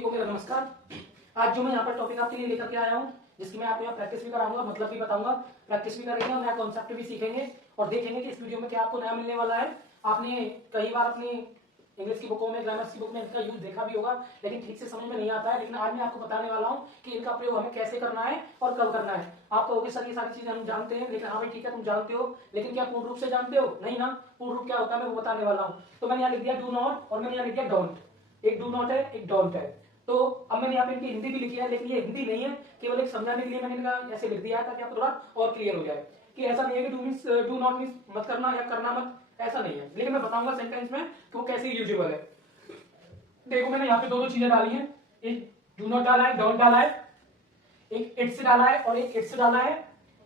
सभी को मेरा नमस्कार। आज जो मैं यहाँ पर टॉपिक आपके लिए लेकर के आया हूँ, जिसकी मैं आपको यहाँ प्रैक्टिस भी कराऊंगा, मतलब भी बताऊंगा, प्रैक्टिस भी करेंगे और नया कॉन्सेप्ट भी सीखेंगे और देखेंगे कि इस वीडियो में क्या आपको नया मिलने वाला है। आपने कई बार अपनी इंग्लिश की बुकों में, ग्रामर की बुक में इनका यूज देखा भी होगा, लेकिन ठीक से समझ में नहीं आता है। लेकिन आज मैं आपको बताने वाला हूँ कि इनका प्रयोग हमें कैसे करना है और कब करना है। आप कहोगे सर ये सारी चीजें हम जानते हैं, लेकिन हाँ भाई ठीक है तुम जानते हो, लेकिन क्या पूर्ण रूप से जानते हो? नहीं ना। पूर्ण रूप क्या होता है मैं वो बताने वाला हूँ। तो मैंने यहाँ लिख दिया डू नॉट और मैंने यहाँ लिख दिया डोंट। एक डू नॉट है, एक डोंट है। तो अब मैंने यहाँ पे इनकी हिंदी भी लिखी है, लेकिन ये हिंदी नहीं है, केवल एक समझाने के लिए मैंने इनका ऐसे लिख दिया है ताकि आपको थोड़ा और क्लियर हो जाए कि ऐसा नहीं है कि डू नॉट मींस मत करना या करना मत, ऐसा नहीं है। लेकिन मैं बताऊंगा सेंटेंस में कि वो कैसे यूजेबल है। देखो मैंने यहाँ पे दो चीजें डाली है, एक डू नॉट डाला है, डोंट डाला है, एक इट्स डाला है और एक इट्स डाला है,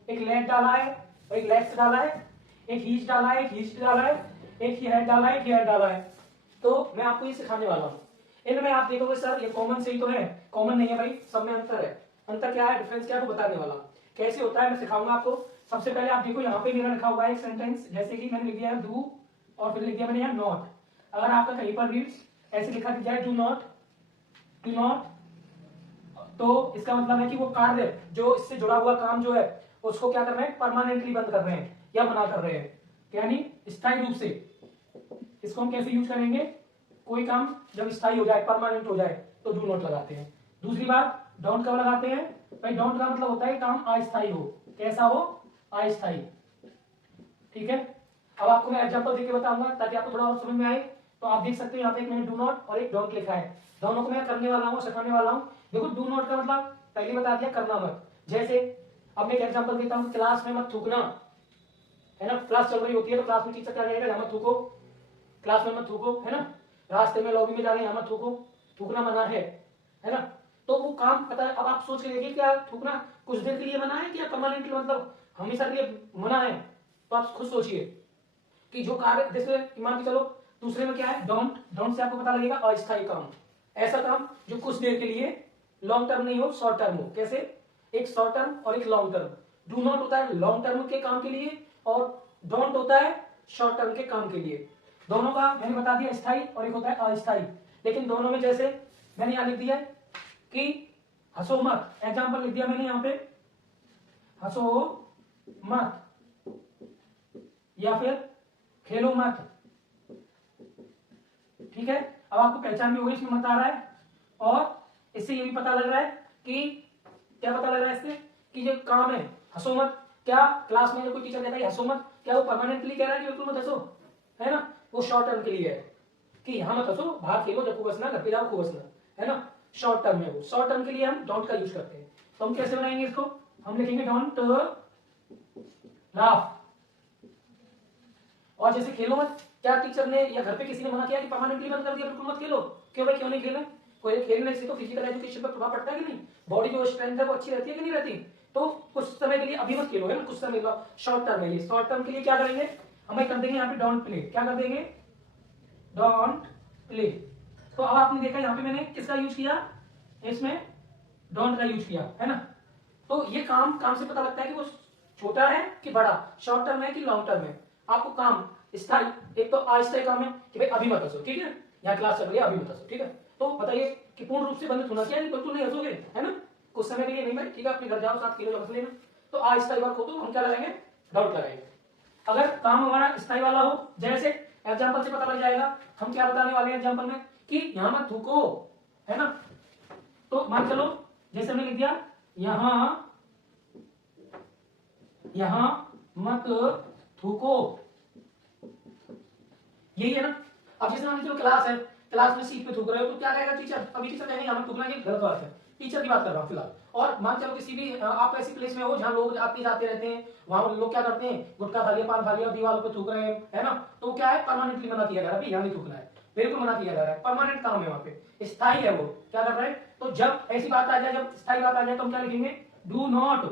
एक लेट डाला है और एक लेट्स डाला है, एक हीज डाला है, एक हीज डाला है, एक ही हैड डाला है, एक हियर डाला है। तो मैं आपको ये सिखाने वाला हूँ। इनमें आप देखोगे सर ये कॉमन से ही तो है, कॉमन नहीं है भाई, सब में अंतर है। अंतर क्या है, डिफरेंस क्या है, वो बताने वाला हूँ। कैसे होता है मैं सिखाऊंगा आपको। सबसे पहले आप देखो यहाँ पे मेरा लिखा हुआ है एक सेंटेंस, जैसे कि मैंने लिख दिया है डू और फिर लिख दिया मैंने यहाँ नॉट। अगर आपका कहीं पर भी ऐसे लिखा दिया है डू नॉट, तो इसका मतलब है कि वो कार्य जो इससे जुड़ा हुआ काम जो है उसको क्या कर रहे हैं, परमानेंटली बंद कर रहे हैं या मना कर रहे हैं, यानी स्थायी रूप से। इसको हम कैसे यूज करेंगे, कोई काम जब स्थायी हो जाए, परमानेंट हो जाए, तो डू नॉट लगाते हैं। दूसरी बात, डोंट कब लगाते हैं भाई? डोंट का मतलब होता है काम अस्थायी हो। कैसा हो? अस्थायी। ठीक है। अब आपको मैं एग्जांपल देके बताऊंगा ताकि आपको थोड़ा और समझ में आए। तो आप देख सकते हो यहाँ पे एक मैंने डू नॉट और एक डोंट लिखा है, दोनों को मैं करने वाला हूँ, सिखाने वाला हूँ। देखो डू नॉट का मतलब पहले बता दिया, करना मत। जैसे अब मैं एक एग्जांपल देता हूँ, क्लास में मत थूकना, है ना। क्लास चल रही होती है तो क्लास में टीचर क्या कहेगा, यहाँ मत थूको, क्लास में मत थूको, है ना। रास्ते में लॉबी में जा रहे हैं, यहाँ मत थूको, थूकना मना है ना। तो वो काम पता है। अब आप सोच के देखिए क्या थूकना कुछ देर के लिए मना है या परमानेंटली, मतलब हमेशा के लिए मना है? तो आप खुद सोचिए कि जो कार्य, जैसे मान के चलो दूसरे में क्या है, डोंट। डोंट से आपको पता लगेगा अस्थायी काम, ऐसा काम जो कुछ देर के लिए, लॉन्ग टर्म नहीं हो, शॉर्ट टर्म हो। कैसे? एक शॉर्ट टर्म और एक लॉन्ग टर्म। डू नॉट होता है लॉन्ग टर्म के काम के लिए और डोंट होता है शॉर्ट टर्म के काम के लिए। दोनों का मैंने बता दिया, स्थायी और एक होता है अस्थायी। लेकिन दोनों में जैसे मैंने यहां लिख दिया कि हंसो मत, एग्जाम्पल लिख दिया मैंने यहां पे, हंसो मत, या फिर खेलो मत। ठीक है। अब आपको पहचान भी होगी इसमें मत आ रहा है, और इससे ये भी पता लग रहा है कि क्या पता लग रहा है इससे कि जो काम है हंसो मत, क्या क्लास में कोई टीचर कहता है हंसो मत, क्या वो परमानेंटली कह रहा है कि बिल्कुल मत हंसो, है ना। वो शॉर्ट टर्म के लिए है कि यहां मत हंसो, बाहर खेलो, जब खूब हंसना, घर पे जाओ खूब हंसना, है ना। शॉर्ट टर्म है वो, शॉर्ट टर्म के लिए हम डोंट का यूज करते हैं। तो हम कैसे बनाएंगे इसको, हम लिखेंगे डोंट लाफ। और जैसे खेलो मत, क्या टीचर ने या घर पे किसी ने मना किया कि परमानेंटली बंद कर दिया, बिल्कुल मत खेलो? क्यों भाई, क्यों नहीं खेले? कोई खेलने से तो फिजिकल एजुकेशन पर प्रभाव पड़ता है कि नहीं, बॉडी जो स्ट्रेंथ है वो अच्छी रहती है कि नहीं रहती। तो कुछ समय के लिए अभी मत खेलो, है ना, कुछ समय लो, शॉर्ट टर्म है ये। शॉर्ट टर्म के लिए क्या करेंगे, हम कर देंगे यहाँ पे डोंट प्ले। क्या कर देंगे, डोंट प्ले। तो अब आपने देखा यहाँ पे मैंने किसका यूज किया, इसमें डोंट का यूज किया, है ना। तो ये काम से पता लगता है कि वो छोटा है कि बड़ा, शॉर्ट टर्म है कि लॉन्ग टर्म है। आपको काम स्थायी, एक तो अस्थायी काम है कि भाई अभी मत हंसो, ठीक है, यहाँ क्लास चल रही है अभी मत हंसो, ठीक है। तो बताइए कि पूर्ण रूप से बंद होना चाहिए, बिल्कुल नहीं हंसोगे, है ना, कुछ समय के लिए नहीं भाई, ठीक है, अपने घर जाओ, 7 किलो हंस लेना। तो अस्थायी वर्क हो तो हम क्या लगाएंगे, डोंट लगाएंगे। अगर काम हमारा स्थायी वाला हो, जैसे एग्जाम्पल से पता लग जाएगा हम क्या बताने वाले हैं एग्जाम्पल में कि यहां मत थूको, है ना। तो मान चलो जैसे हमने लिख दिया यहां मत थूको, यही है ना। अब जैसे मान लो क्लास है, क्लास में सीट पे थूक रहे हो तो क्या कहेगा टीचर, अभी टीचर कहेंगे यहां मत थूकना, ये गलत बात है, टीचर की बात कर रहा हूं फिलहाल। और मान चलो किसी भी आप ऐसी प्लेस में हो जहां लोग आते जाते रहते हैं, वहां लोग क्या करते हैं, गुटखा खा लिया, पान खा लिया, दीवारों पे थूक रहे हैं, है ना। तो क्या है, परमानेंटली मना किया जा रहा है, यहाँ नहीं थूकना है, बिल्कुल मना किया जा रहा है, परमानेंट काम है वहां पे, स्थायी है वो, क्या कर रहे हैं। तो जब ऐसी बात आ जाए, जब स्थायी बात आ जाए, तो हम क्या लिखेंगे, डू नॉट,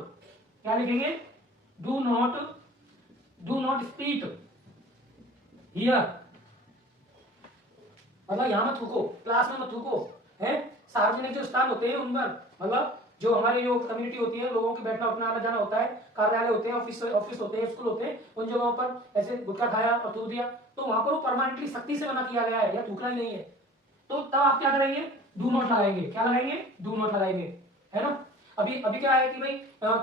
क्या लिखेंगे, डू नॉट स्पीक हियर, मतलब यहां मत थूको, क्लास में मत थूको, है। सार्वजनिक जो स्थान होते हैं उन पर, मतलब जो हमारी जो कम्युनिटी होती है, लोगों के बैठना उठना आना जाना होता है, कार्यालय होते हैं, ऑफिस होते हैं, स्कूल होते हैं, उन जगहों पर ऐसे गुटखा खाया और थूक दिया, तो वहां पर वो परमानेंटली सख्ती से मना किया गया है, या थूकना ही नहीं है। तो तब आप क्या करेंगे, डू नॉट लगाएंगे। क्या लगाएंगे? डू नॉट लगाएंगे, है ना। अभी अभी क्या है कि भाई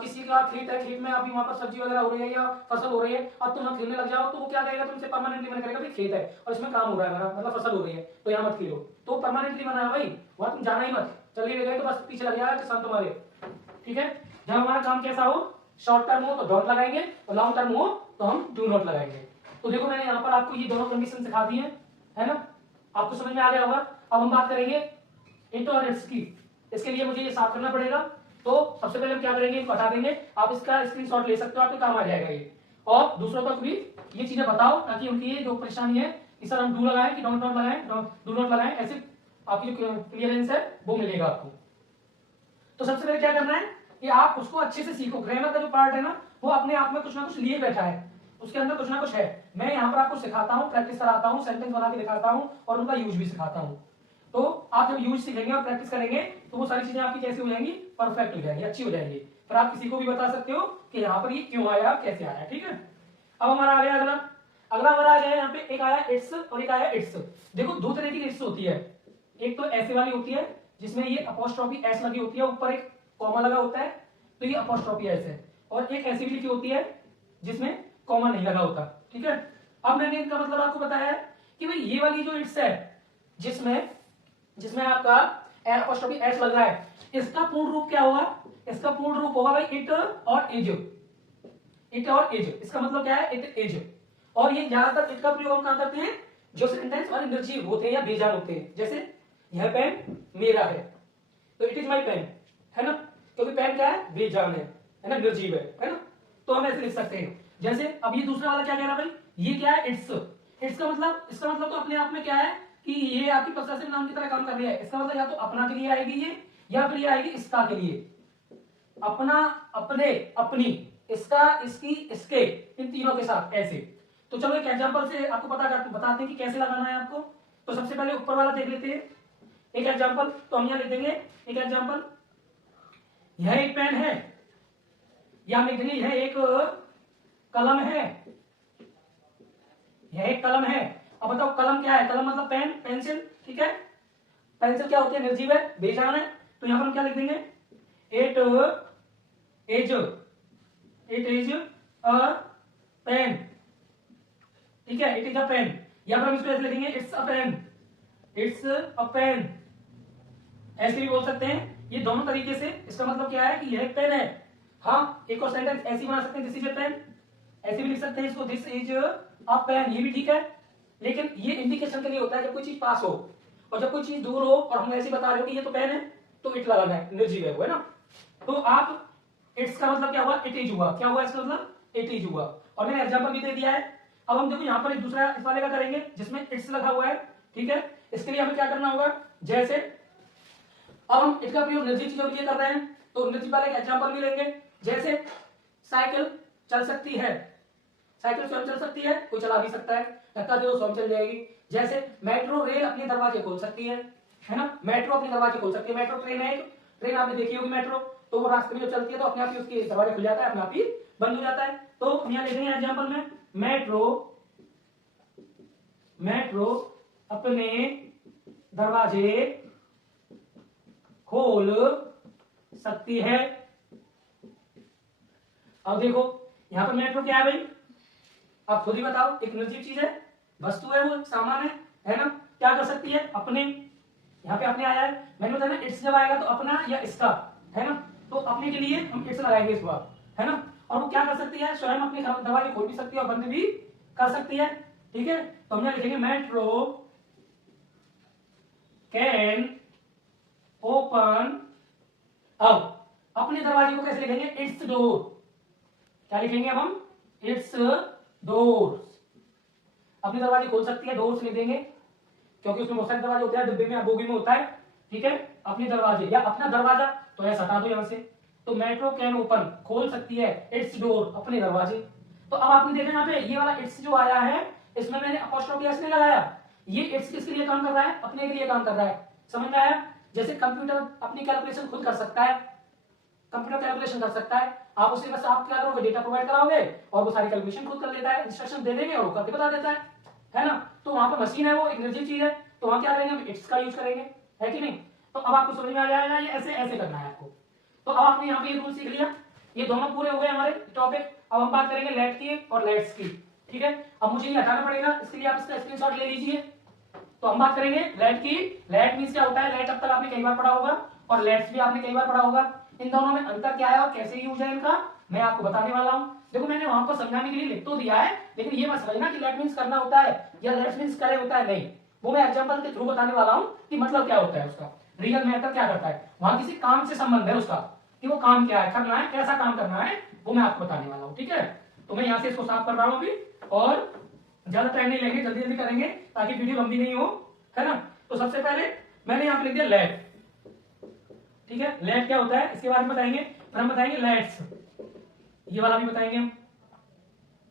किसी का खेत है, खेत में अभी वहां पर सब्जी वगैरह हो रही है या फसल हो रही है, अब तुम खेलने लग जाओ तो वो क्या करेगा तुमसे? परमानेंटली मना करेगा भाई खेत है और इसमें काम हो रहा है मेरा, मतलब फसल हो रही है, तो यहाँ मत खेलो। तो परमानेंटली मना है भाई, वहां तुम जाना ही मत। चलिए गए तो बस पीछे लग जाएगा किसान तुम्हारे, ठीक है। जब हमारा काम कैसा हो, शॉर्ट टर्म हो तो डॉट लगाएंगे और लॉन्ग टर्म हो तो हम डू नॉट लगाएंगे। तो देखो मैंने यहाँ पर आपको ये दोनों कंडीशन सिखा दी है ना, आपको समझ में आ गया होगा। अब हम बात करेंगे इट और इट्स की। इसके लिए मुझे ये साफ करना पड़ेगा, तो सबसे पहले हम क्या करेंगे, इनको हटा देंगे। आप इसका स्क्रीनशॉट ले सकते हो, आपके काम आ जाएगा ये। और दूसरों तक भी ये चीजें बताओ ताकि उनकी ये जो परेशानी है कि सर हम डू लगाएं कि डोंट नॉट लगाएं, डू नॉट लगाएं, ऐसे आपकी जो क्लियरेंस है वो मिलेगा आपको। तो सबसे पहले क्या करना है कि आप उसको अच्छे से सीखो। ग्रामर का जो पार्ट है ना, वो अपने आप में कुछ ना कुछ लिए बैठा है, उसके अंदर कुछ ना कुछ है। मैं यहाँ पर आपको सिखाता हूँ, प्रैक्टिस कराता हूँ, सेंटेंस बना के दिखाता हूँ और उनका यूज भी सिखाता हूँ। तो आप जब यूज सीखेंगे और प्रैक्टिस करेंगे तो वो सारी चीजें आपकी कैसी हो जाएंगी? परफेक्ट हो जाएंगी, अच्छी हो जाएंगी। फिर आप किसी को भी बता सकते हो कि यहाँ पर ये क्यों आया, कैसे आया, ठीक है। अब हमारा आ गया अगला। अगला हमारा आ गया यहाँ पे, एक आया इट्स और एक आया इट्स। देखो दो तरह की इट्स होती है। एक तो ऐसे वाली होती है जिसमें ये अपोस्ट्रोफी एस लगी होती है, ऊपर एक कॉमा लगा होता है, तो ये अपोस्ट्रोफी एस है। और एक ऐसी भी लिखी होती है जिसमें कॉमा नहीं लगा होता, ठीक है। अब मैंने इनका मतलब आपको बताया है कि भाई ये वाली जो इट्स है जिसमें जिसमें आपका अपोस्ट्रोफी एस लग रहा है, इसका पूर्ण रूप क्या होगा? इसका पूर्ण रूप होगा भाई इट और इज। इट और इज, इसका मतलब क्या है? It is. और ये ज्यादातर इट का प्रयोग हम कहां करते हैं? जो सेंटेंस और निर्जीव होते हैं या बेजान होते हैं, जैसे यह पेन मेरा है तो इट इज माई पेन, है ना, क्योंकि पेन क्या है? बेजान है ना, निर्जीव है ना। तो हम ऐसे लिख सकते हैं। जैसे अब ये दूसरा वाला क्या कह रहा है भाई? ये क्या है? इट्स। इट्स का मतलब, इसका मतलब तो अपने आप में क्या है कि ये आपकी पॉसेसिव नाउन की तरह काम कर रही है। इसका मतलब या तो अपना के लिए आएगी ये, या फिर ये आएगी इसका के लिए। अपना, अपने, अपनी, इसका, इसकी, इसके, इन तीनों के साथ ऐसे। तो चलो एक एग्जांपल से आपको बताते हैं कि कैसे लगाना है आपको। तो सबसे पहले ऊपर वाला देख लेते हैं एक एग्जांपल। तो हम यहां लिख देंगे एक एग्जांपल, यह एक पेन है, या लिख देंगे यह एक कलम है, यह एक कलम है। अब बताओ कलम क्या है? कलम मतलब पेन, पेंसिल, ठीक है। पेंसिल क्या होती है? निर्जीव है, बेजान है। तो यहां पर हम क्या लिख देंगे? इट इज अ पेन, ठीक है, इट इज अ पेन। या फिर हम इसको ऐसे लिखेंगे it's a pen, it's a pen, ऐसे भी बोल सकते हैं। ये दोनों तरीके से इसका मतलब क्या है कि यह एक पेन है। हाँ, एक और सेंटेंस ऐसे बना सकते हैं, दिस इज अ पेन, ऐसे भी लिख सकते हैं इसको, दिस इज अ पेन, ये भी ठीक है। लेकिन ये इंडिकेशन के लिए होता है जब कोई चीज पास हो, और जब कोई चीज दूर हो और हम ऐसे बता रहे हो कि ये तो पेन है, तो इट लगाना है, निर्जीव है वो, है ना। तो आप इट्स का मतलब क्या हुआ? इट इज हुआ। क्या हुआ इसका मतलब? इट इज हुआ। और मैंने एग्जांपल भी दे दिया है। अब हम देखो यहाँ पर एक दूसरा इस वाले का करेंगे जिसमें इट्स लगा हुआ है, ठीक है। इसके लिए हमें क्या करना होगा? जैसे अब हम इसका प्रयोग निर्जीव चीजों के लिए कर रहे हैं, तो निर्जीव वाले का एग्जांपल भी लेंगे। जैसे साइकिल चल सकती है, साइकिल स्वयं चल सकती है, कोई चला भी सकता है, धक्का दे स्वयं चल जाएगी। जैसे मेट्रो रेल अपने दरवाजे खोल सकती है ना, मेट्रो अपने दरवाजे खोल सकती है। मेट्रो ट्रेन है, ट्रेन आपने देखी होगी मेट्रो, तो वो रास्ते में जो चलती है तो अपने आप ही उसके दरवाजे खुल जाता है, अपने आप ही बंद हो जाता है। तो हम यहाँ लिखेंगे एग्जाम्पल में, मेट्रो अपने दरवाजे खोल सकती है। अब देखो यहां पर मेट्रो क्या है भाई? आप खुद ही बताओ, एक निर्जीव चीज है, वस्तु है, वो सामान है ना। क्या कर सकती है? अपने, यहाँ पे अपने आया है, मैंने बताया ना इट्स जब आएगा तो अपना या इसका, है ना। तो अपने के लिए हम इट्स लगाएंगे इस बार, है ना। और वो क्या कर सकती है? स्वयं अपने दरवाजे खोल भी सकती है और बंद भी कर सकती है, ठीक है। तो हम यहाँ लिखेंगे मेट्रो कैन ओपन। अब अपने दरवाजे को कैसे लिखेंगे? It's door. क्या लिखेंगे अब हम? It's doors. अपने दरवाजे खोल सकती है, डोर्स लिख देंगे, क्योंकि उसमें बहुत सारे दरवाजे होते हैं, डिब्बे में, बोगी में होता है, ठीक है। अपने दरवाजे या अपना दरवाजा, तो ऐसा हटा दो यहां से। तो मेट्रो कैन ओपन, खोल सकती है, इट्स डोर, अपने दरवाजे। तो अब आपने देखा यहाँ पे ये वाला इट्स जो आया है, इसमें मैंने अपोस्ट्रोफी एस नहीं लगाया। ये इट्स किसके लिए काम कर रहा है? अपने के लिए काम कर रहा है। समझ में आया? जैसे कंप्यूटर अपनी कैलकुलेशन खुद कर सकता है, कंप्यूटर कैलकुलेशन कर सकता है, आप उसे बस आप क्या करोगे? डेटा प्रोवाइड कराओगे और वो सारी कैलकुलेशन खुद कर लेता है, इंस्ट्रक्शन दे देंगे और वो करके बता देता है ना। तो वहां पर मशीन है, वो एक निर्जीव चीज है, तो वहां क्या करेंगे? हम इट्स का यूज करेंगे, है कि नहीं। तो अब आपको समझ में आ जाएगा ये ऐसे ऐसे करना है आपको। तो अब आपने यहाँ पे ये रूल सीख लिया, ये दोनों पूरे हो गए हमारे टॉपिक। अब हम बात करेंगे लेट की और लेट्स की, ठीक है। अब मुझे ये हटाना पड़ेगा, इसके लिए आप इसका स्क्रीनशॉट ले लीजिए। तो हम बात करेंगे लेट की। लेट मींस क्या होता है, लेट अब तक आपने कई बार पढ़ा होगा और लेट्स भी आपने कई बार पढ़ा होगा। इन दोनों में अंतर क्या है और कैसे यूज है इनका, मैं आपको बताने वाला हूं। देखो मैंने वहां पर समझाने के लिए लिख तो दिया है, लेकिन ये मत समझना कि लेट मींस करना होता है या लेट्स मींस करे होता है, नहीं। वो मैं एग्जांपल के थ्रू बताने वाला हूं कि मतलब क्या होता है उसका, रियल मैटर क्या करता है, वहां किसी काम से संबंध है उसका, कि वो काम क्या है, करना है, कैसा काम करना है, वो मैं आपको बताने वाला हूं, ठीक है। तो मैं यहाँ से इसको साफ कर रहा हूं अभी, और ज्यादा टाइम नहीं लेंगे, जल्दी जल्दी करेंगे ताकि वीडियो लंबी नहीं हो, है ना। तो सबसे पहले मैंने यहाँ पे लिख दिया लेट, ठीक है। लेट क्या होता है इसके बारे में बताएंगे, फिर हम बताएंगे लेट्स, ये वाला भी बताएंगे हम,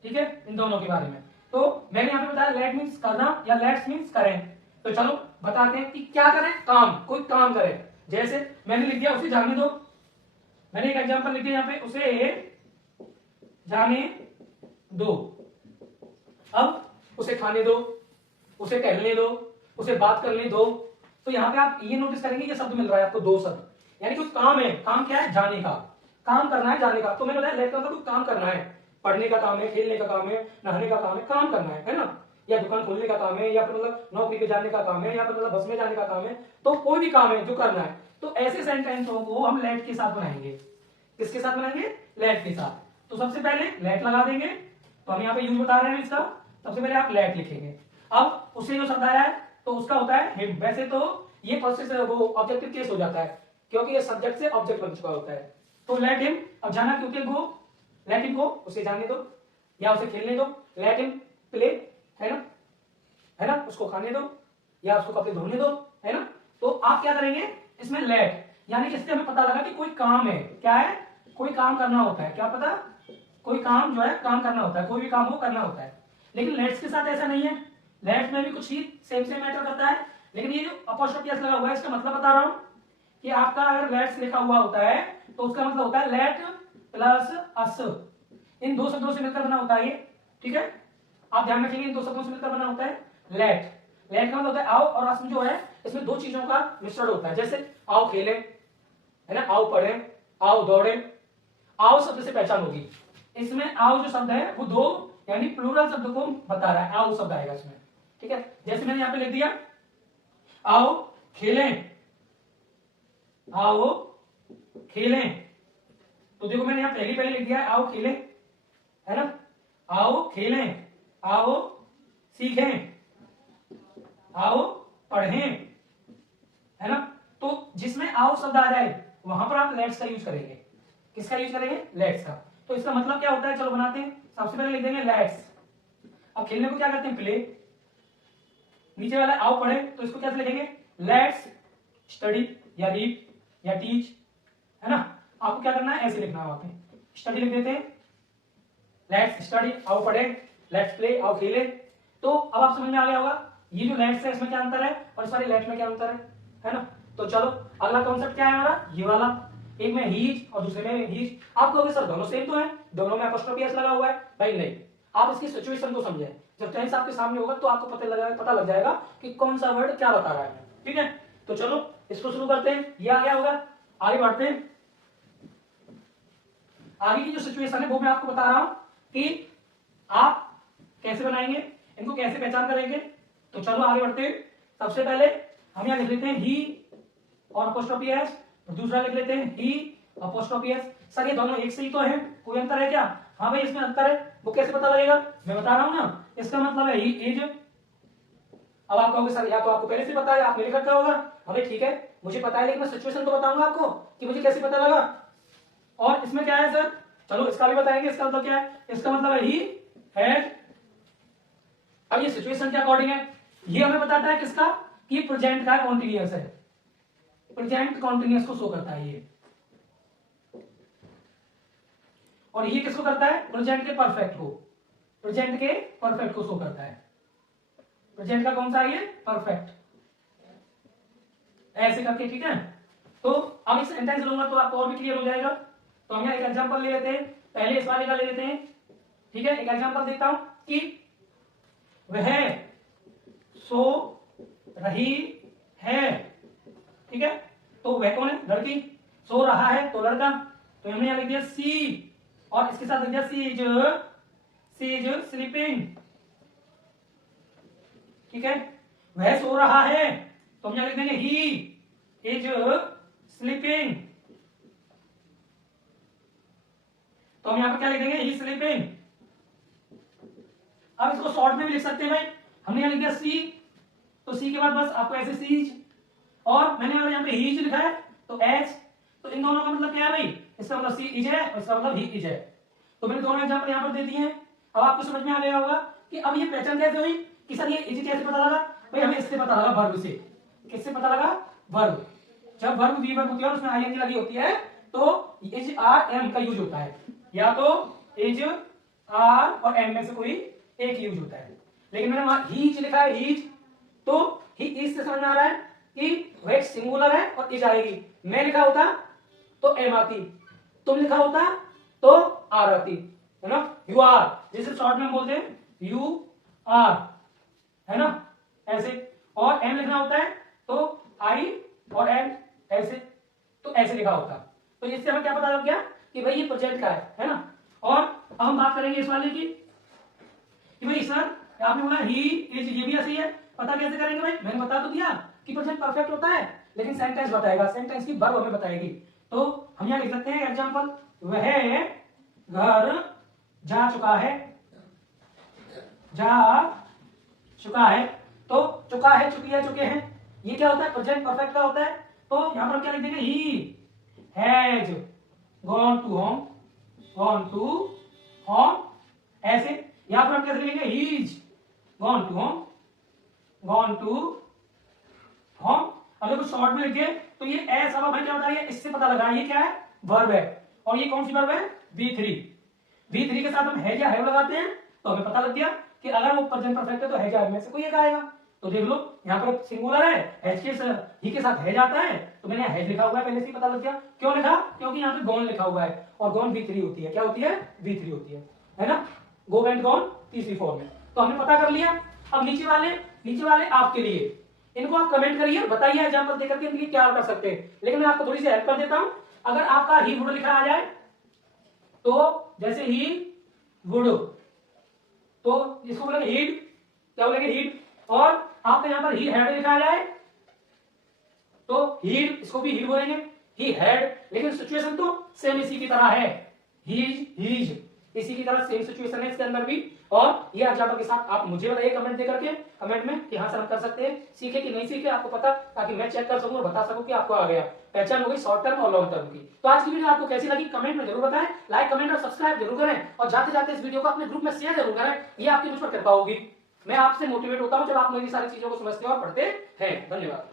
ठीक है, इन दोनों के बारे में। तो मैंने यहाँ पे बताया लेट मीन्स करना या लेट्स मीन्स करें। तो चलो बताते हैं कि क्या करें, काम, कोई काम करें। जैसे मैंने लिख दिया उसे जाने दो, मैंने एक एग्जांपल लिख दिया यहाँ पे, उसे जाने दो। अब उसे खाने दो, उसे टहलने दो, उसे बात करने दो। तो यहाँ पे आप ये नोटिस करेंगे ये शब्द मिल रहा है आपको, दो शब्द, यानी कोई काम है। काम क्या है, जाने का, काम करना है, जाने का। तो मैंने बताया लेट का मतलब कोई काम करना है, पढ़ने का काम है, खेलने का काम है, नहाने का काम है, काम करना है ना, या दुकान खोलने का काम है, या फिर मतलब नौकरी पे जाने का काम है, या फिर मतलब बस में जाने का काम है। तो कोई भी काम है जो करना है, तो ऐसे सेंटेंसों को हम लेट के साथ बनाएंगे। किसके साथ बनाएंगे, लेट के साथ। तो सबसे पहले लेट लगा देंगे, तो हम यहाँ पे यूज बता रहे हैं इसका। सबसे पहले आप लेट लिखेंगे। अब उससे जो शब्द आया है तो उसका होता है हिम। वैसे तो ये प्रोसेस वो ऑब्जेक्टिव केस हो जाता है, क्योंकि ये सब्जेक्ट से ऑब्जेक्ट बन चुका होता है। तो लेट हिम, अब जाना क्योंकि वो, लेट हिम को, उसे जाने दो या उसे खेलने दो, लेट हिम प्ले, है ना, उसको खाने दो या उसको कपड़े धोने दो, है ना। तो आप क्या करेंगे इसमें लेट, यानी इससे हमें पता लगा कि कोई काम है, क्या है, कोई काम करना होता है, क्या पता, कोई काम जो है काम करना होता है, कोई भी काम हो करना होता है। लेकिन लेट्स के साथ ऐसा नहीं है, लेट्स में भी कुछ ही सेम सेम मैटर करता है, लेकिन ये जो अपॉस्ट्रोफी एस लगा हुआ है इसका मतलब बता रहा हूं कि आपका अगर लेट्स लिखा हुआ होता है तो उसका मतलब होता है लेट प्लस अस, इन दो शब्दों से मिलकर बना होता है ये, ठीक है। आप ध्यान रखेंगे इन दो शब्दों से मिलकर बना होता है लेट। लेट का मतलब होता है आओ, और अस जो है इसमें दो चीजों का मिश्रण होता है। जैसे आओ खेले, है ना, आओ पढ़े, आओ दौड़े। आओ शब्द से पहचान होगी, इसमें आओ जो शब्द है वो दो यानी प्लूरल शब्द को बता रहा है, आओ शब्द आएगा इसमें, ठीक है। जैसे मैंने यहां पे लिख दिया आओ खेलें, आओ खेलें। तो देखो मैंने यहां पहले लिख दिया आओ खेलें, है ना, आओ खेलें, आओ सीखें, आओ पढ़ें, है ना। तो जिसमें आओ शब्द आ जाए वहां पर आप लेट्स का यूज करेंगे। किसका यूज करेंगे, लेट्स का। तो इसका मतलब क्या होता है, चलो बनाते हैं। सबसे पहले लिख देंगे लेट्स। अब खेलने को क्या करते हैं, प्ले। नीचे वाला आओ पढ़े, तो इसको कैसे लिखेंगे, लेट्स स्टडी या रीड या टीच, है ना। आपको क्या करना है, ऐसे लिखना है, वहां पे स्टडी लिख देते हैं, लेट्स स्टडी, आओ पढ़े, लेट्स प्ले, आओ खेले। तो अब आप समझ में आ गया होगा ये जो लेट्स है इसमें क्या अंतर है और इस वाले लेट्स में क्या अंतर है ना। तो चलो अगला कॉन्सेप्ट क्या है हमारा, ये वाला। एक में हीज और दूसरे में हीज। आप कहोगे सर दोनों सेम तो है, दोनों में अपॉस्ट्रोफी एस लगा हुआ है। भाई नहीं, आप इसकी सिचुएशन को समझें। जब टेंस आपके सामने होगा तो आपको पता लग जाएगा कि कौन सा वर्ड क्या बता रहा है, ठीक है। तो चलो इसको शुरू करते हैं, ये आ गया होगा, आगे बढ़ते हैं। आगे की जो सिचुएशन है वो मैं आपको बता रहा हूं कि आप कैसे बनाएंगे, इनको कैसे पहचान करेंगे। तो चलो आगे बढ़ते हैं। सबसे पहले हम यहां लिख लेते हैं ही और अपॉस्ट्रोफी एस, दूसरा लिख लेते हैं ही अपॉस्ट्रोफी एस। सर ये दोनों एक से ही तो है, कोई अंतर है क्या, हाँ भाई इसमें अंतर है। वो कैसे पता लगेगा, मैं बता रहा हूं ना। इसका मतलब है ही इज। अब आप कहोगे सर या तो आपको पहले से पता है, आपने लिख रखा होगा। हमें ठीक है, मुझे पता है, लेकिन मैं सिचुएशन तो बताऊंगा आपको कि मुझे कैसे पता लगा। और इसमें क्या है सर, चलो इसका भी बताएंगे। इसका मतलब क्या है, इसका मतलब है ही हैड। अब ये सिचुएशन के अकॉर्डिंग है, ये हमें बताता है किसका, कि प्रेजेंट का कॉन्टिन्यूअस है, प्रेजेंट कॉन्टिन्यूअस को शो करता है ये। और ये किसको करता है, प्रेजेंट के परफेक्ट को, प्रेजेंट के परफेक्ट को शो करता है। प्रेजेंट का कौन सा है ये, परफेक्ट, ऐसे करके, ठीक है। तो अब इस सेंटेंस लूंगा तो आपको और भी क्लियर हो जाएगा। तो हम यहाँ एक एग्जांपल ले लेते हैं, पहले इस वाले का ले लेते हैं, ठीक है। एक एग्जांपल देता हूं कि वह सो रही है, ठीक है। तो वह कौन है? लड़की। सो रहा है तो लड़का, तो हमने यहां लिख दिया सी, और इसके साथ लिख दिया सी इज स्लीपिंग। ठीक है, वह सो रहा है तो हम यहां लिख देंगे ही इज स्लीपिंग। तो हम यहां पर क्या लिख देंगे? ही स्लीपिंग। अब इसको शॉर्ट में भी लिख सकते हैं भाई। हमने यहां लिख दिया सी, तो सी के बाद बस आपको ऐसे सीज, और मैंने अगर यहां पे हीज लिखा है तो एच, तो इन दोनों का मतलब क्या है भाई? इसका मतलब सी इज है और इसका मतलब ही इज है। तो मैंने दोनों एग्जांपल यहां पर दे दिए हैं। अब आपको समझ में आ गया होगा कि अब ये पहचान कैसे हुई कि सर ये इज कैसे पता लगा? भाई हमें इससे पता लगा, वर्ब से। किससे पता लगा? वर्ब। जब वर्ब वी वर्ब होती है और उसमें आईएनजी लगी होती है तो इज आर एम का यूज होता है, या तो इज आर और एम में से कोई एक यूज होता है। लेकिन मैंने वहां हीज लिखा है, हीज, तो ही इज से समझ में आ रहा है कि वह एक सिंगुलर है और इज आएगी। मैं लिखा होता तो एम आती, तुम लिखा होता तो आर आती, है ना? यू आर, जिसे शॉर्ट में बोलते हैं यू आर, है ना? ऐसे। और एम लिखना होता है तो आई और एम, ऐसे, तो ऐसे लिखा होता। तो इससे हमें क्या पता लग गया कि भाई ये प्रोजेक्ट का है ना? और अब हम बात करेंगे इस वाले की कि भाई सर आपने बोला ही इज, ये भी ऐसे ही है, पता कैसे करेंगे भाई? मैंने बता तो दिया कि प्रेजेंट परफेक्ट होता है, लेकिन सेंटेंस बताएगा, सेंटेंस की वर्ब हमें बताएगी। तो हम यहां लिख सकते हैं एग्जांपल, वह घर जा चुका है, जा चुका है, तो चुका है, चुकी है, चुके हैं, ये क्या होता है? प्रेजेंट परफेक्ट का होता है। तो यहां पर हम क्या लिख देंगे? He has gone to home, gone to home, ऐसे। यहां पर हम कैसे लिखेंगे? He's gone to home, gone to home. अगर कुछ शॉर्ट में लिखे तो ये एस अब हमें क्या बता रही है? इससे पता लगा ये क्या है? वर्ब है। और ये कौन सी वर्ब है? V3। V3 के साथ हम हैज या हैव लगाते हैं तो हमें पता लग गया कि अगर वो प्रेजेंट परफेक्ट है तो हैज या हैव में से कोई एक आएगा। तो देख लो यहाँ पर सिंगुलर है, हैज के ही के साथ हैज आता है, तो मैंने हैज लिखा हुआ है, पहले से ही पता लग गया। क्यों लिखा? क्योंकि यहाँ पे गॉन लिखा हुआ है, और गॉन V3 होती है। क्या होती है? V3 होती है ना? गो एंड गॉन तीसरी फॉर्म में। तो हमने पता कर लिया। अब नीचे वाले आपके लिए, इनको आप कमेंट करिए, बताइए एग्जांपल देकर के इनके क्या कर सकते हैं। लेकिन मैं आपको थोड़ी सी हेल्प कर देता हूं। अगर आपका ही वुड लिखा आ जाए तो जैसे ही वुड, तो इसको बोलेंगे हीड, क्या बोलेंगे? हीड। और आपका यहां पर ही हैड लिखा आ जाए तो हीड, इसको भी हीड बोलेंगे, ही हैड। लेकिन सिचुएशन तो सेम इसी की तरह है, हीज, इसी की तरह सेम सिचुएशन है इसके अंदर भी। और ये एग्जांपल के साथ आप मुझे बताइए कमेंट दे करके, कमेंट में कि हाँ सर हम कर सकते हैं, सीखे कि नहीं सीखे आपको पता, ताकि मैं चेक कर सकूं और बता सकूं कि आपको आ गया। पहचान हो गई शॉर्ट टर्म और लॉन्ग टर्म की। तो आज की वीडियो आपको कैसी लगी कमेंट में जरूर बताएं, लाइक कमेंट और सब्सक्राइब जरूर करें, और जाते जाते इस वीडियो को अपने ग्रुप में शेयर जरूर करें। ये आपकी मुझ पर कृपा होगी। मैं आपसे मोटिवेट होता हूं जब आप मेरी सारी चीजों को समझते और पढ़ते हैं। धन्यवाद।